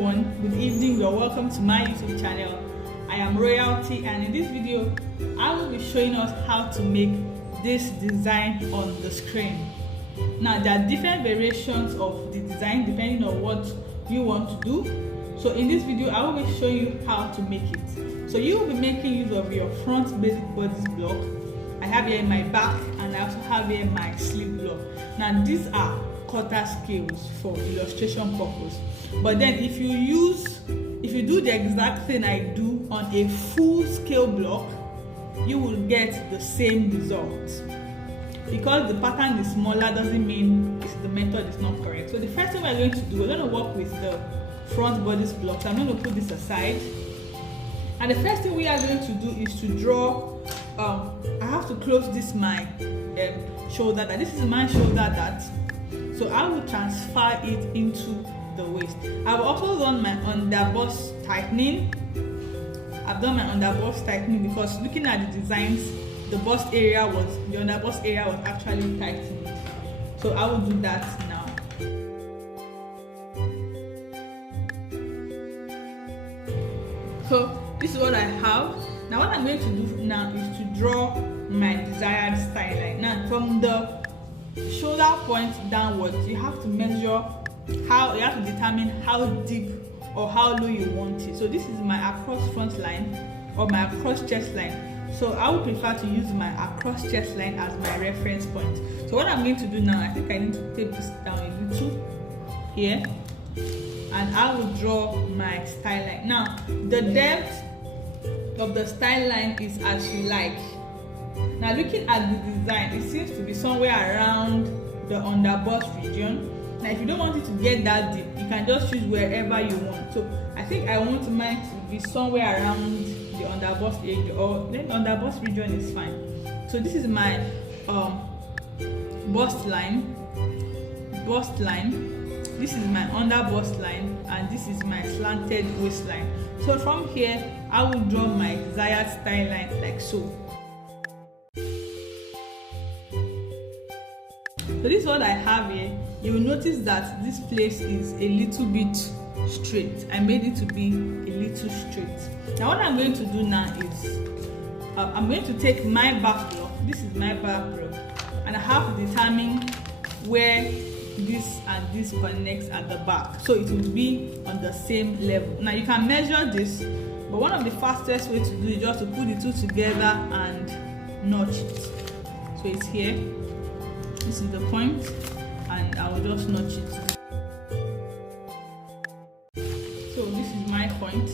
everyone, good evening. You're welcome to my YouTube channel. I am Royalty, and in this video I will be showing us how to make this design on the screen. Now there are different variations of the design depending on what you want to do. So in this video I will be showing you how to make it. So you will be making use of your front basic bodice block. I have here in my back, and I also have here my sleeve block. Now these are quarter scales for illustration purpose, but then if you do the exact thing I do on a full scale block, you will get the same result. Because the pattern is smaller doesn't mean the method is not correct. So the first thing we're going to do, we're going to work with the front bodice block. So I'm going to put this aside, and the first thing we are going to do is to draw. I have to close this my shoulder dart. This is my shoulder dart. So I will transfer it into the waist. I've also done my underbust tightening. I've done my underbust tightening because looking at the designs, the underbust area was actually tightened. So I will do that now. So this is what I have. Now what I'm going to do now is to draw my desired style line. Now from the shoulder point downwards, you have to determine how deep or how low you want it. So this is my across front line or my across chest line. So I would prefer to use my across chest line as my reference point. So what I'm going to do now, I think I need to tape this down a little here, and I will draw my style line. Now the depth of the style line is as you like. Now looking at the design, it seems to be somewhere around the underbust region. Now if you don't want it to get that deep, you can just choose wherever you want. So I think I want mine to be somewhere around the underbust area, or then the underbust region is fine. So this is my bust line. This is my underbust line, and this is my slanted waistline. So from here, I will draw my desired style line like so. So this is what I have here. You will notice that this place is a little bit straight. I made it to be a little straight. Now what I'm going to do now is I'm going to take my back block. This is my back block, and I have to determine where this and this connects at the back, so it will be on the same level. Now you can measure this, but one of the fastest ways to do it is just to put the two together and notch it. So it's here. This is the point, and I will just notch it. So this is my point.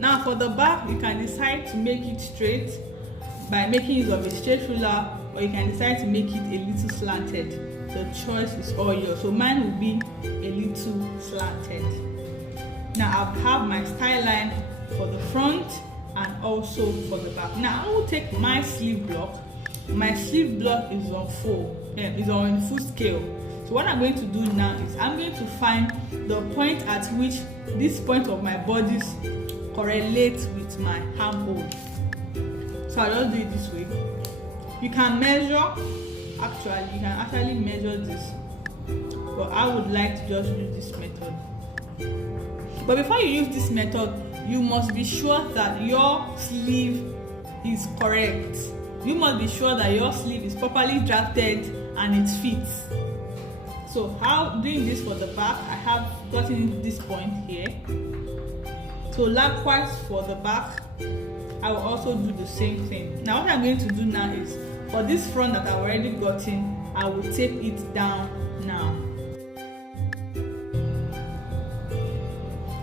Now for the back, you can decide to make it straight by making use of a straight ruler, or you can decide to make it a little slanted. The choice is all yours. So mine will be a little slanted. Now I have my style line for the front and also for the back. Now I will take my sleeve block. My sleeve block is on full scale. So what I'm going to do now is I'm going to find the point at which this point of my bodice correlates with my armhole. So I'll just do it this way. You can measure. Actually, you can actually measure this, but I would like to just use this method. But before you use this method, you must be sure that your sleeve is correct. You must be sure that your sleeve is properly drafted and it fits. So how doing this for the back, I have gotten this point here. So likewise for the back, I will also do the same thing. Now what I'm going to do now is, for this front that I've already gotten, I will tape it down now.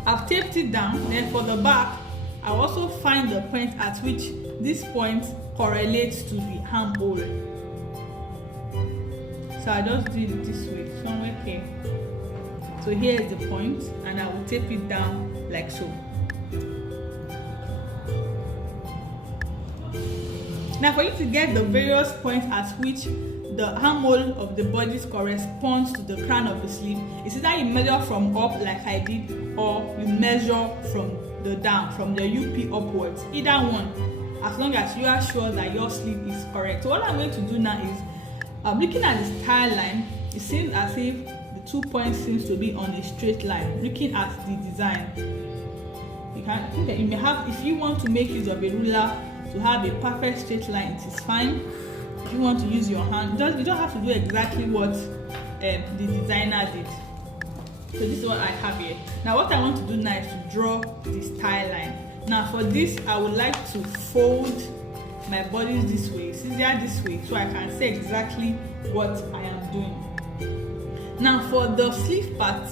I've taped it down. Then for the back, I also find the point at which this point correlates to the armhole. So I just do it this way, somewhere here. So here is the point, and I will tape it down like so. Now for you to get the various points at which the armhole of the bodice corresponds to the crown of the sleeve, it's either you measure from up like I did, or you measure from the down, from the UP upwards. Either one, as long as you are sure that your sleeve is correct. So what I'm going to do now is, looking at the style line, it seems as if the 2 points seems to be on a straight line. Looking at the design, you may have, if you want to make use of a ruler to have a perfect straight line, it is fine. If you want to use your hand, you don't have to do exactly what the designer did. So this is what I have here. Now what I want to do now is to draw the style line. Now for this, I would like to fold my bodies this way. It's easier this way, so I can see exactly what I am doing. Now for the sleeve part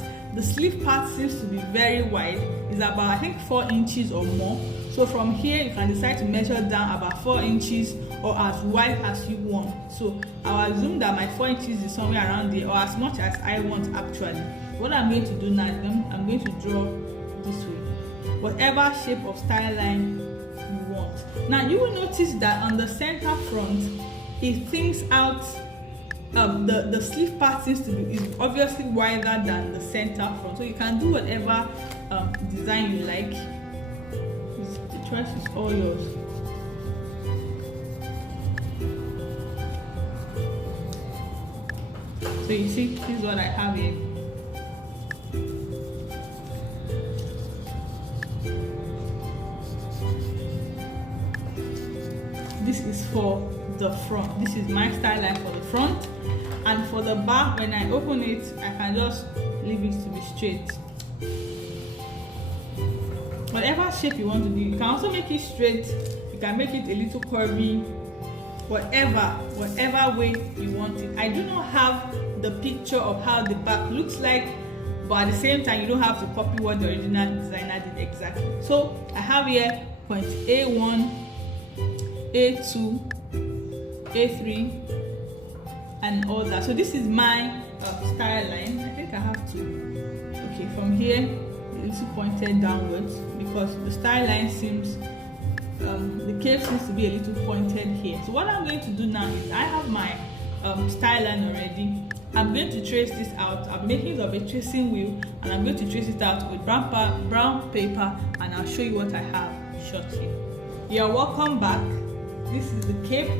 seems to be very wide. It's about, I think, 4 inches or more. So from here you can decide to measure down about 4 inches or as wide as you want. So I'll assume that my 4 inches is somewhere around there, or as much as I want actually. What I'm going to do now is I'm going to draw this way, whatever shape of style line you want. Now you will notice that on the center front, it thinks out. The sleeve part is obviously wider than the center front, so you can do whatever design you like. The choice is all yours. So you see, this is what I have here. This is for the front. This is my style line for the front, and for the back, when I open it, I can just leave it to be straight. Whatever shape you want to do, you can also make it straight, you can make it a little curvy, whatever way you want it. I do not have the picture of how the back looks like, but at the same time you don't have to copy what the original designer did exactly. So I have here point A1, A2, A3 and all that. So this is my style line. I think I have to, okay, from here it's pointed downwards because the style line seems, the cape seems to be a little pointed here. So what I'm going to do now is I have my style line already. I'm going to trace this out. I'm making use of a tracing wheel, and I'm going to trace it out with brown paper, and I'll show you what I have shortly. You're welcome back. This is the cape.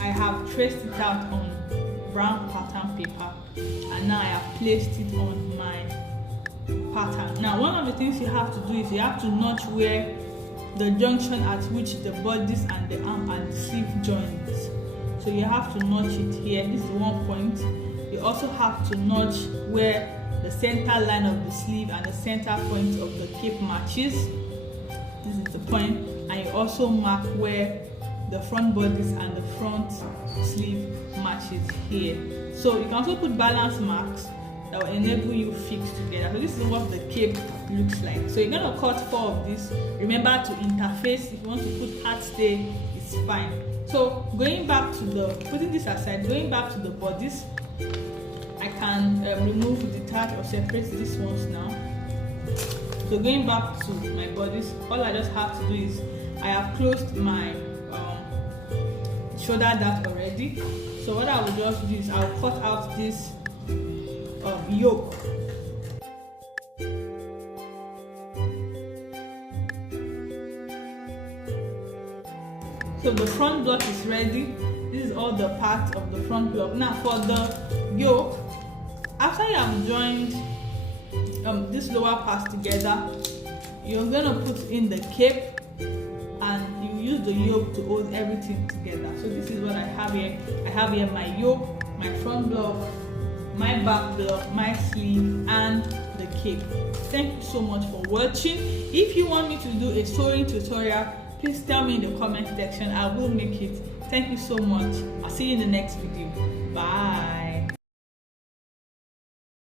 I have traced it out on brown pattern paper, and now I have placed it on my pattern. Now one of the things you have to do is you have to notch where the junction at which the bodice and the arm and the sleeve joins. So you have to notch it here. This is one point. You also have to notch where the center line of the sleeve and the center point of the cape matches. This is the point. And you also mark where the front bodice and the front sleeve matches here. So you can also put balance marks that will enable you fix together. So this is what the cape looks like. So you're going to cut 4 of this. Remember to interface. If you want to put hat stay, it's fine. So going back to the, putting this aside, going back to the bodice, I can remove, detach or separate these ones now. So going back to my bodice, all I just have to do is I have closed my shoulder dart already. So what I will just do is I'll cut out this yoke. So the front block is ready. This is all the parts of the front block. Now for the yoke, after you have joined this lower part together, you're going to put in the cape and you use the yoke to hold everything together. So this is what I have here. I have here my yoke, my front block, my back block, my sleeve and the cape. Thank you so much for watching. If you want me to do a sewing tutorial, please tell me in the comment section. I will make it. Thank you so much. I'll see you in the next video. Bye.